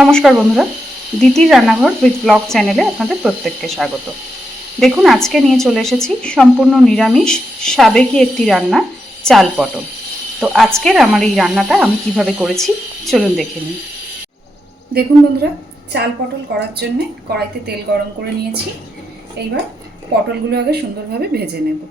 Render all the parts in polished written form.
নমস্কার বন্ধুরা, দিতির রান্নাঘর উইথ ব্লগ চ্যানেলে আপনাদের প্রত্যেককে স্বাগত। দেখুন, আজকে নিয়ে চলে এসেছি সম্পূর্ণ নিরামিষ সাবেকি একটি রান্না, চাল পটল। তো আজকের আমার এই রান্নাটা আমি কিভাবে করেছি চলুন দেখে নিই। দেখুন বন্ধুরা, চাল পটল করার জন্য কড়াইতে তেল গরম করে নিয়েছি। এইবার পটলগুলো আগে সুন্দরভাবে ভেজে নেব।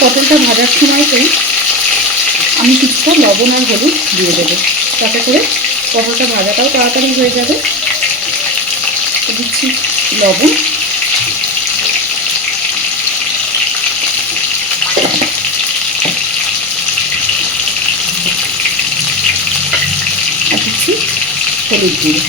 পটলটা ভাজার সময়তেই আমি কিছুটা লবণ আর হলুদ দিয়ে দেবো, তাতে করে পটলটা ভাজাটাও তাড়াতাড়ি হয়ে যাবে। তো দিচ্ছি লবণ, আর দিচ্ছি হলুদ দিয়ে।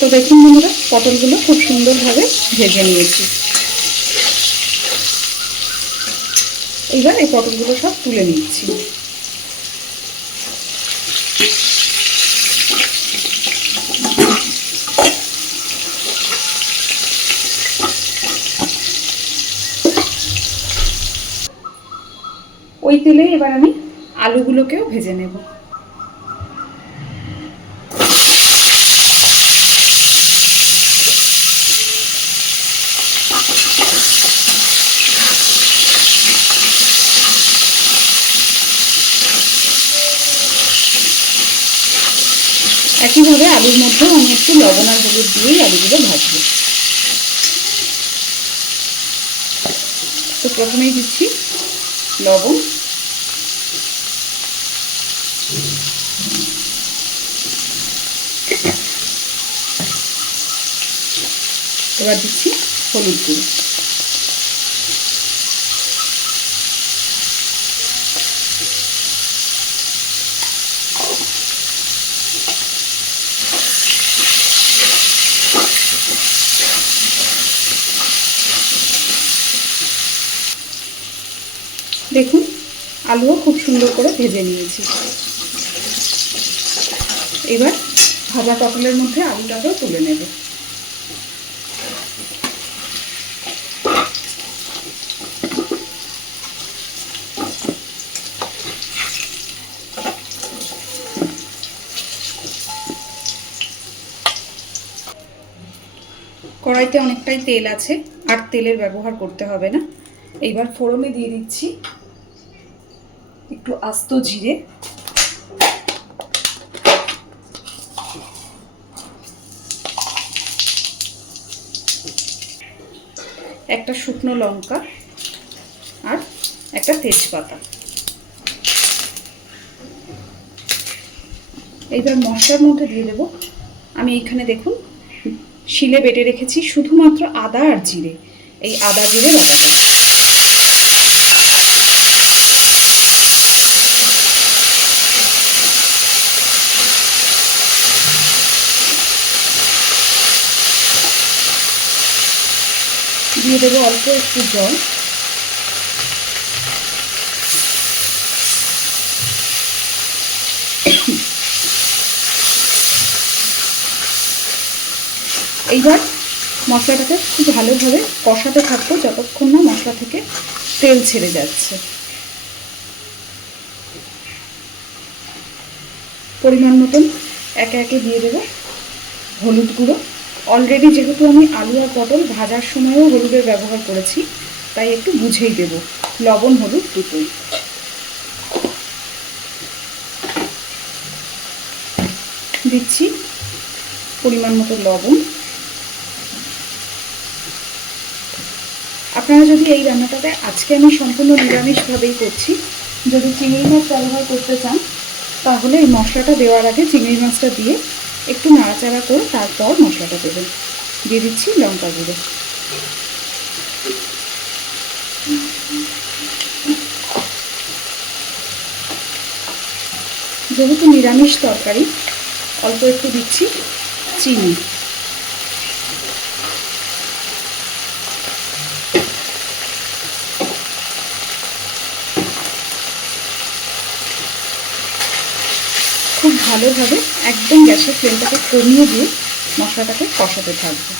তো দেখুন বন্ধুরা, পটলগুলো খুব সুন্দরভাবে ভেজে নিয়েছি। এইবার এই পটলগুলো সব তুলে নিচ্ছি। ওই তেলে এবার আমি আলুগুলোকেও ভেজে নেব। একইভাবে আলুর মধ্যেও আমি একটু লবণ আর হলুদ দিয়েই আলুগুলো ভাজবো। তো প্রথমেই দিচ্ছি লবণ, এবার দিচ্ছি হলুদ গুঁড়ো, দেখুন আলুও খুব সুন্দর করে ভেজে নিয়েছি। এবার ভাজা পটলের মধ্যে আলুটাকেও তুলে নেব। কড়াইতে অনেকটাই তেল আছে, আর তেলের ব্যবহার করতে হবে না। এইবার ফোড়নে দিয়ে দিচ্ছি একটু আস্ত জিরে, একটা শুকনো লঙ্কা আর একটা তেজপাতা। এইবার মশলার মধ্যে দিয়ে দেব, আমি এইখানে দেখুন শিলে বেটে রেখেছি শুধুমাত্র আদা আর জিরে, এই আদা জিরে বাটাটা। দিয়ে দেবো অল্প একটু জল, এইবার মশলাটাকে খুব ভালোভাবে কষাতে থাকবো যতক্ষণ না মশলা থেকে তেল ছেড়ে যাচ্ছে। পরিমাণ মতন একে একে দিয়ে দেবো হলুদ গুঁড়ো। অলরেডি যেহেতু আমি আলু আর পটল ভাজার সময়ও হলুদের ব্যবহার করেছি, তাই একটু বুঝেই দেব, লবণ হলুদ দুটোই। দিচ্ছি পরিমাণ মতো লবণ। আপনারা যদি এই রান্নাটাতে, আজকে আমি সম্পূর্ণ নিরামিষভাবেই করছি, যদি চিংড়ি মাছ ব্যবহার করতে চান তাহলে এই মশলাটা দেওয়ার আগে চিংড়ি মাছটা দিয়ে একটু নাড়াচাড়া করে তারপর মশলাটা দেবেন। দিয়ে দিচ্ছি লঙ্কা গুঁড়ো। যেহেতু নিরামিষ তরকারি অল্প একটু দিচ্ছি চিনি। খুব ভালোভাবে একদম গ্যাসের ফ্লেমটাকে কমিয়ে দিয়ে মশলাটাকে কষাতে থাকবে।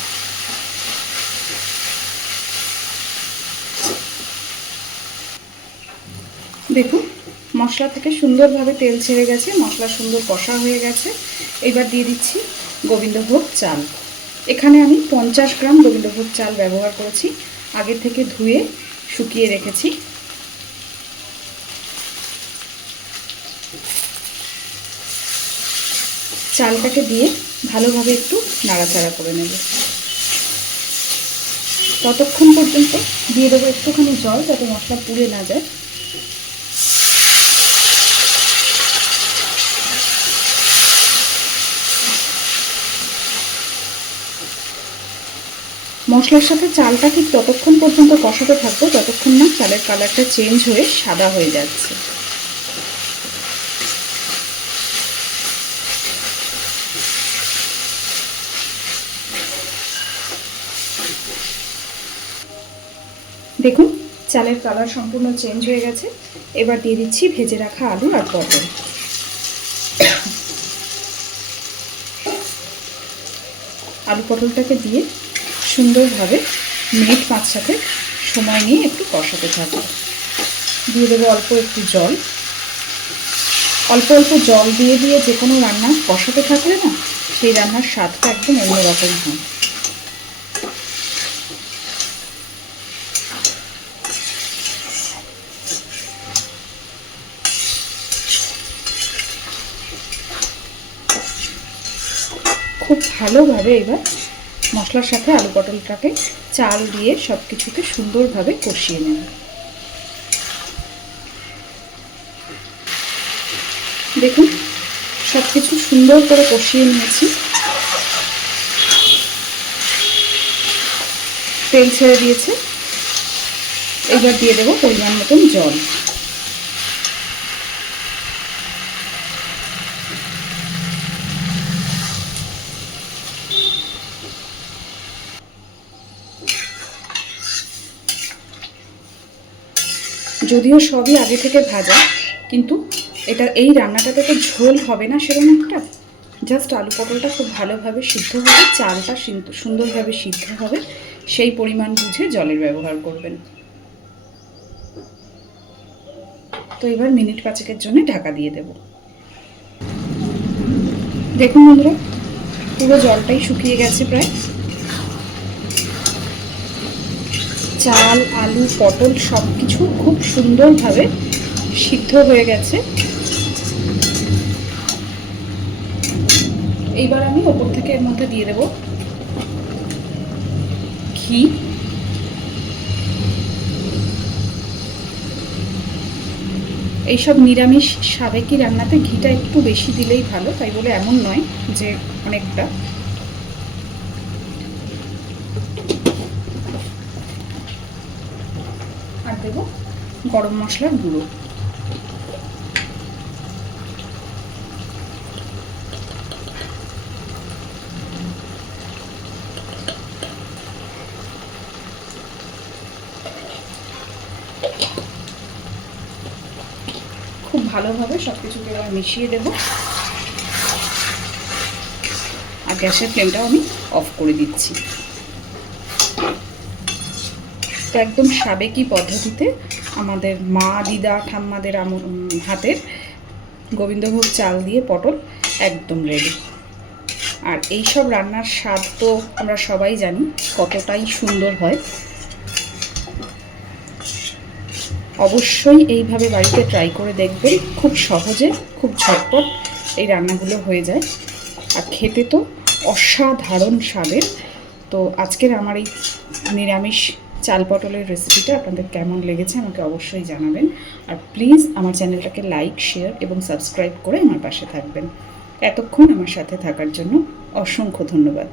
দেখুন মশলা থেকে সুন্দরভাবে তেল ছেড়ে গেছে, মশলা সুন্দর কষা হয়ে গেছে। এবার দিয়ে দিচ্ছি গোবিন্দভোগ চাল। এখানে আমি 50 গ্রাম গোবিন্দভোগ চাল ব্যবহার করেছি, আগে থেকে ধুয়ে শুকিয়ে রেখেছি। চালটাকে দিয়ে ভালোভাবে একটু নাড়াচাড়া করে নেব। ততক্ষণ পর্যন্ত দিয়ে দেবো একটুখানি জল, যাতে মশলা পুড়ে না যায়। মশলার সাথে চালটা ঠিক ততক্ষণ পর্যন্ত কষাতে থাকবো যতক্ষণ না চালের কালারটা চেঞ্জ হয়ে সাদা হয়ে যাচ্ছে। দেখুন চালের কালার সম্পূর্ণ চেঞ্জ হয়ে গেছে। এবার দিয়ে দিচ্ছি ভেজে রাখা আলু আর পটল। আলু পটলটাকে দিয়ে সুন্দরভাবে মিনিট 5 সময় নিয়ে একটু কষাতে থাকবো। দিয়ে দেবো অল্প একটু জল। অল্প অল্প জল দিয়ে দিয়ে যে কোনো রান্না কষাতে থাকলে না, সেই রান্নার স্বাদটা একদম অন্যরকম হয়। খুব ভালোভাবে এবার মশলার সাথে আলু পটলটাকে চাল দিয়ে সব কিছুকে সুন্দরভাবে কষিয়ে নেব। দেখুন সব কিছু সুন্দর করে কষিয়ে নিয়েছি, তেল ছেড়ে দিয়েছে। এবার দিয়ে দেবো পরিমাণ মতন জল। যদিও সবই আগে থেকে ভাজা, কিন্তু এই রান্নাটাতে তো ঝোল হবে না সেরকম একটা, জাস্ট আলু পটলটা খুব ভালোভাবে সিদ্ধ হবে, চালটা সুন্দরভাবে সিদ্ধ হবে, সেই পরিমাণ বুঝে জলের ব্যবহার করবেন। তো এবার মিনিট 5 জন্য ঢাকা দিয়ে দেব। দেখুন বন্ধুরা পুরো জলটাই শুকিয়ে গেছে প্রায়। চাল আলু পটল সব কিছু খুব সুন্দরভাবে সিদ্ধ হয়ে গেছে। এইবার আমি ওপর থেকে এর মধ্যে দিয়ে দেব ঘি। এইসব নিরামিষ সাবেকি রান্নাতে ঘিটা একটু বেশি দিলেই ভালো, তাই বলে এমন নয় যে অনেকটা। আর দেব গরম মশলার গুঁড়ো। খুব ভালোভাবে সব কিছুকে এবার মিশিয়ে দেব। আর গ্যাসের ফ্লেমটাও আমি অফ করে দিচ্ছি। তো একদম সাবেকি পদ্ধতিতে আমাদের মা দিদা ঠাম্মাদের হাতের গোবিন্দভোগ চাল দিয়ে পটল একদম রেডি। আর এই সব রান্নার স্বাদ তো আমরা সবাই জানি কতটাই সুন্দর হয়। অবশ্যই এইভাবে বাড়িতে ট্রাই করে দেখবেন, খুব সহজে খুব ঝটপট এই রান্নাগুলো হয়ে যায়, আর খেতে তো অসাধারণ স্বাদের। তো আজকের আমার এই নিরামিষ চাল পটলের রেসিপিটা আপনাদের কেমন লেগেছে আমাকে অবশ্যই জানাবেন। আর প্লিজ আমার চ্যানেলটাকে লাইক, শেয়ার এবং সাবস্ক্রাইব করে আমার পাশে থাকবেন। এতক্ষণ আমার সাথে থাকার জন্য অসংখ্য ধন্যবাদ।